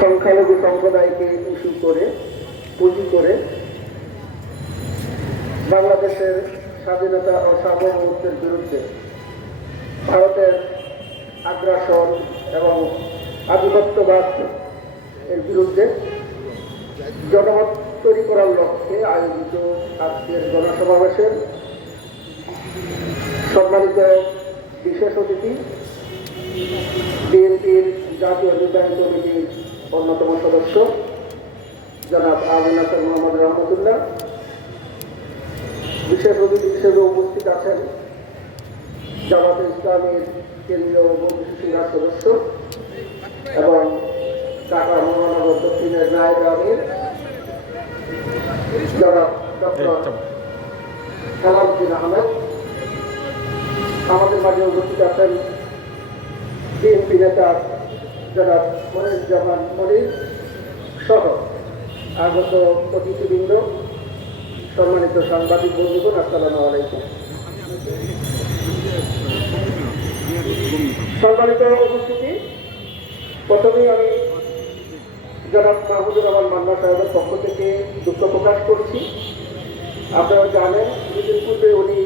সংখ্যালঘু সম্প্রদায়কে ইস্যু করে পুঁজি করে বাংলাদেশের স্বাধীনতা ও সার্বভৌমত্বের বিরুদ্ধে ভারতের আগ্রাসন এবং আধিপত্যবাদ এর বিরুদ্ধে জনমত তৈরি করার লক্ষ্যে আয়োজিত আজকের গণসমাবেশের সম্মানিত বিশেষ অতিথি বিএনপির জাতীয় নির্বাহী কমিটির অন্যতম সদস্য জনাব আবু নাসের মোহাম্মদ রহমতুল্লাহ, বিশেষ অতিথি হিসেবে উপস্থিত আছেন জামাতে ইসলামীর কেন্দ্রীয় মন্ত্রিসভার সদস্য এবং ঢাকা মহানগর দক্ষিণের নায়েব আমির জনাব ডক্টর সালাউদ্দিন আহমেদ। আমাদের মাঝে উপস্থিত আছেন বিএনপি নেতা জনাব মনিরুজ্জামান মনির সহ আগত অতিথিবৃন্দ, সম্মানিত সাংবাদিক বন্ধুগণ, আসসালামু আলাইকুম। সম্মানিত উপস্থিতি, প্রথমেই আমি জনাব মাহমুদুর রহমান মান্না সাহেবের পক্ষ থেকে দুঃখ প্রকাশ করছি। আপনারা জানেন, কিছুদিন পূর্বে উনি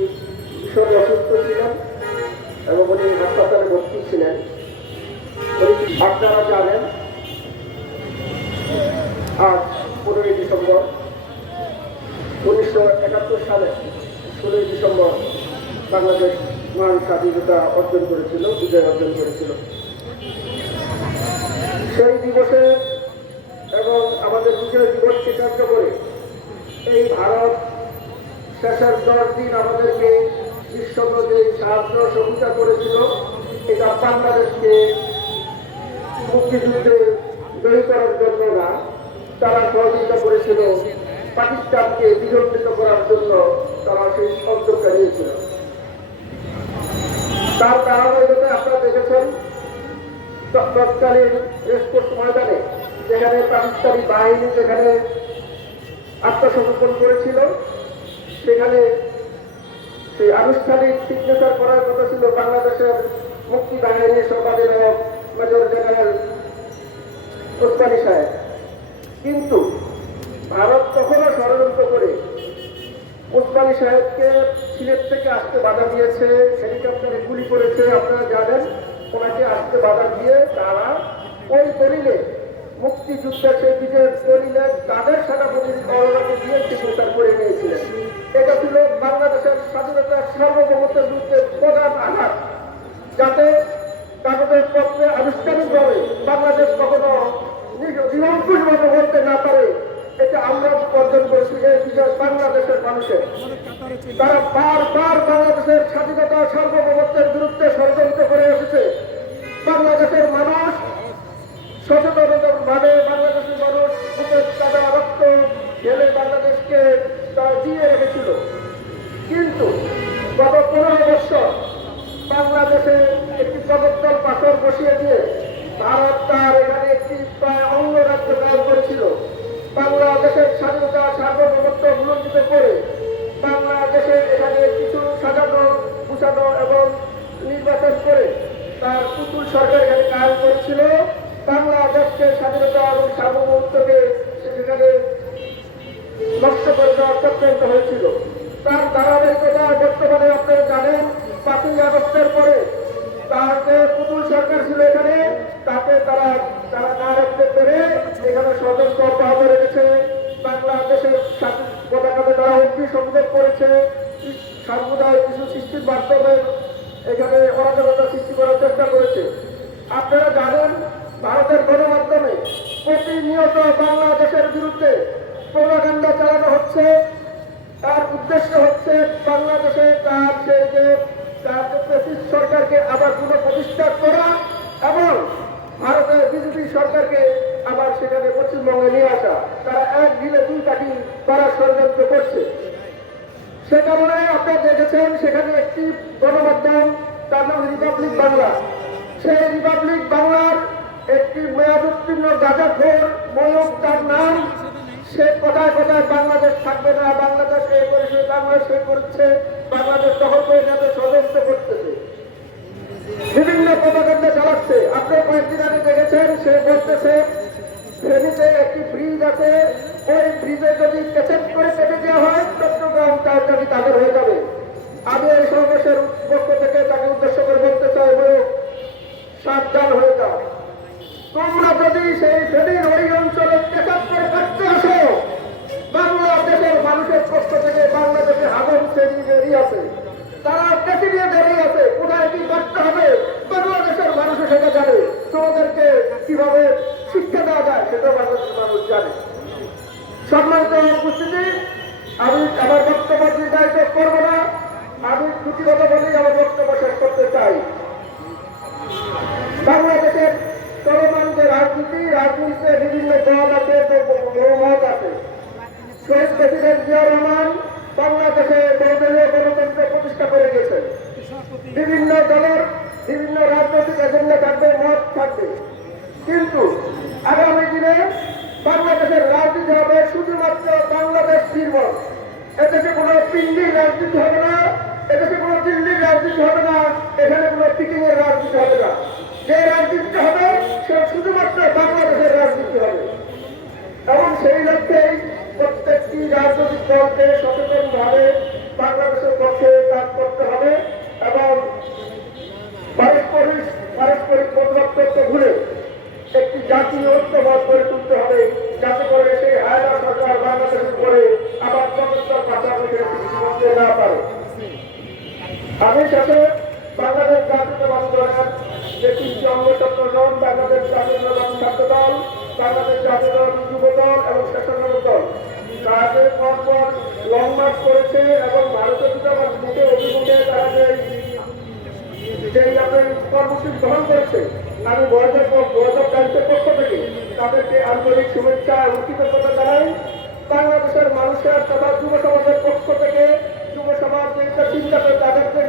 ভীষণ অসুস্থ ছিলেন এবং উনি হাসপাতালে ভর্তি ছিলেন। আপনারা জানেন, আজ 15ই ডিসেম্বর 1971 সালে 16ই ডিসেম্বর বাংলাদেশ মহান স্বাধীনতা অর্জন করেছিল, বিজয় অর্জন করেছিল। সেই দিবসে এবং আমাদের বিজয় দিবসকে কেন্দ্র করে এই ভারত শেষের 10 দিন আমাদেরকে নিঃসঙ্গ যে সাহায্য সহযোগিতা করেছিল, এটা বাংলাদেশকে মুক্তিযুদ্ধে জয়ী করার জন্য না, তারা সহযোগিতা করেছিল পাকিস্তানকে বিজড়িত করার জন্য। তারা সেই উদ্যোগটা নিয়েছিল। তার ধারাবাহিকতায় আপনারা দেখেছেন তৎকালীন রেসকোর্স ময়দানে যেখানে পাকিস্তানি বাহিনী যেখানে আত্মসমর্পণ করেছিল, সেখানে সেই আনুষ্ঠানিক সিগনেচার করার কথা ছিল বাংলাদেশের মুক্তি বাহিনীর সর্বাধিনায়ক মেজর জেনারেল ওসমানী সাহেব। কিন্তু ভারত তখনও ষড়যন্ত্র করে ওসমানী সাহেবকে সিলেট থেকে আসতে বাধা দিয়েছে, হেলিকপ্টারে গুলি করেছে। আপনারা জানেন, ওনাকে আসতে বাধা দিয়ে তারা ওই দলিলে মুক্তিযুদ্ধের সেই বিজয়ের দলিলে তাদের সেনাপতির করোনাকে দিয়ে সিগনেচার করে নিয়েছিলেন। এটা ছিল বাংলাদেশের স্বাধীনতার সার্বভৌমত্বের বিরুদ্ধে প্রধান আঘাত, যাতে কাগজের পত্রে আনুষ্ঠানিকভাবে বাংলাদেশ কখনো নিরঙ্কুশভাবে বলতে না পারে। এটা আমরা অর্জন করেছি এই বিজয় বাংলাদেশের মানুষের। তারা বারবার বাংলাদেশের স্বাধীনতা সার্বভৌমত্বের বিরুদ্ধে ষড়যন্ত্র করে এসেছে। বাংলাদেশের মানুষ সচেতনতার মানে বাংলাদেশের মানুষ বুকের তাজা রক্ত ঢেলে বাংলাদেশকে তারা দিয়ে রেখেছিল। কিন্তু গত 15 বছর বাংলাদেশে একটি প্রবর্তন পাথর বসিয়ে দিয়ে ভারত তার এখানে একটি প্রায় অঙ্গ রাজ্য কায়ম করেছিল। বাংলাদেশের স্বাধীনতা সার্বভৌমত্ব উল্লঙ্ঘিত করে বাংলাদেশের এখানে কিছু সাজানো গুছানো এবং নির্বাচন করে তার পুতুল সরকার এখানে কায়ম করেছিল। বাংলাদেশকে স্বাধীনতা এবং সার্বভৌমত্বকে সেখানে নষ্ট করে দেওয়ার চক্রান্ত হয়েছিল। তার ধারাবাহিকতা বর্তমানে আপনারা জানেন, 5ই আগস্টের পরে তার যে পুতুল সরকার ছিল এখানে, তাকে তারা না রাখতে পেরে এখানে ষড়যন্ত্র অব্যাহত রেখেছে। বাংলাদেশের পতাকাতে তারা অগ্নিসংযোগ করেছে, সাম্প্রদায়িক কিছু সৃষ্টির মাধ্যমে এখানে অরাজকতা সৃষ্টি করার চেষ্টা করেছে। আপনারা জানেন, ভারতের গণমাধ্যমে প্রতিনিয়ত বাংলাদেশের বিরুদ্ধে প্রোপাগান্ডা চালানো হচ্ছে। তার উদ্দেশ্য হচ্ছে বাংলাদেশে তার সেই যে ফ্যাসিস্ট সরকারকে আবার পুনঃপ্রতিষ্ঠা করা এবং ভারতের বিজেপি সরকারকে আবার সেখানে পশ্চিমবঙ্গে নিয়ে আসা। তারা এক ঢিলে 2 কাঠি করার ষড়যন্ত্র করছে। সে কারণে আপনারা দেখেছেন, সেখানে একটি গণমাধ্যম, তার নাম রিপাবলিক বাংলা। সেই রিপাবলিক বাংলার একটি মেয়াদোত্তীর্ণ গাঁজাখোর ময়ূর, তার নাম, সে কথায় কথায় বাংলাদেশ থাকবে না, বাংলাদেশ এ করেছে, বাংলাদেশ এ করছে, বাংলাদেশ দখল করে যাতে ষড়যন্ত্র করতেছে, বিভিন্ন প্রপাগান্ডা চালাচ্ছে। আপনারা কয়েকদিন আগে দেখেছেন, সে বলতেছে আছে, ওই ব্রিজে যদি ক্যাসেট করে কেটে দেওয়া হয় চট্টগ্রাম টার্গেট তাদের হয়ে যাবে। আমি এই সমাবেশের পক্ষ থেকে তাকে উদ্দেশ্য করে বলতে চাই, সাবধান হয়ে যাও। তোমরা যদি সেই ফেনীর ওই অঞ্চলে ক্যাসেট করে কাটতে আসো, বাংলাদেশের মানুষের পক্ষ থেকে বাংলাদেশে হাজার শ্রেণী বেরিয়ে আছে, তারা কেটে নিয়ে দাঁড়িয়ে আছে। কোথায় কি করতে হবে বাংলাদেশের মানুষ সেটা জানে, তোমাদেরকে কিভাবে শিক্ষা দেওয়া যায় সেটা বাংলাদেশের মানুষ জানে। সম্মানিত উপস্থিতি, আমি আমার বক্তব্য দীর্ঘায়িত করব না, আমি দুটি কথা বলেই আমার বক্তব্য শেষ করতে চাই। বাংলাদেশের চলমান যে রাজনীতিতে বিভিন্ন দল আছে, বহুমত আছে। শহীদ প্রেসিডেন্ট জিয়া রহমান বাংলাদেশে বহুদলীয় গণতন্ত্র প্রতিষ্ঠা করে গেছেন। বিভিন্ন দলের বিভিন্ন রাজনৈতিক এজেন্ডা থাকবে, মত থাকবে, কিন্তু আগামী দিনে বাংলাদেশের রাজনীতি হবে শুধুমাত্র বাংলাদেশ নির্ভর। এদেশে কোনো পিন্ডির রাজনীতি হবে না, এদেশে কোনো দিল্লির রাজনীতি হবে না, এখানে কোনো পিকিং এর রাজনীতি হবে না। যে রাজনীতি হবে সে শুধুমাত্র বাংলাদেশের রাজনীতি হবে। এবং সেই লক্ষ্যেই প্রত্যেকটি রাজনৈতিক দলকে সচেতন ভাবে বাংলাদেশের পক্ষে কাজ করতে হবে এবং পারস্পরিক মতপার্থক্য ভুলে একটি জাতীয় ঐক্যবদ্ধ করে তুলতে হবে, যাতে করে সেই হায়দার সরকার বাংলাদেশের উপরে আবার প্রচুর পাশাপাশি করতে না পারে। আমি শেষে বাংলাদেশ জাতীয়তাবাদী দলের যে তিনটি অঙ্গসংগঠন, বাংলাদেশ জাতীয়তাবাদী ছাত্র দল, বাংলাদেশ জাতীয়তাবাদী যুব দল এবং স্বেচ্ছাসেবক দল, তাদের পরপর লং মার্চ করেছে এবং ভারতীয় দূতাবাস মুখে অভিমুখে তারা যেই কর্মসূচি গ্রহণ করেছে, আমি বয়সকারীদের পক্ষ থেকে তাদেরকে আন্তরিক শুভেচ্ছা এবং কৃতজ্ঞতা জানাই। বাংলাদেশের মানুষের তথা যুব সমাজের পক্ষ থেকে, যুব সমাজ চিন্তা করে তাদেরকে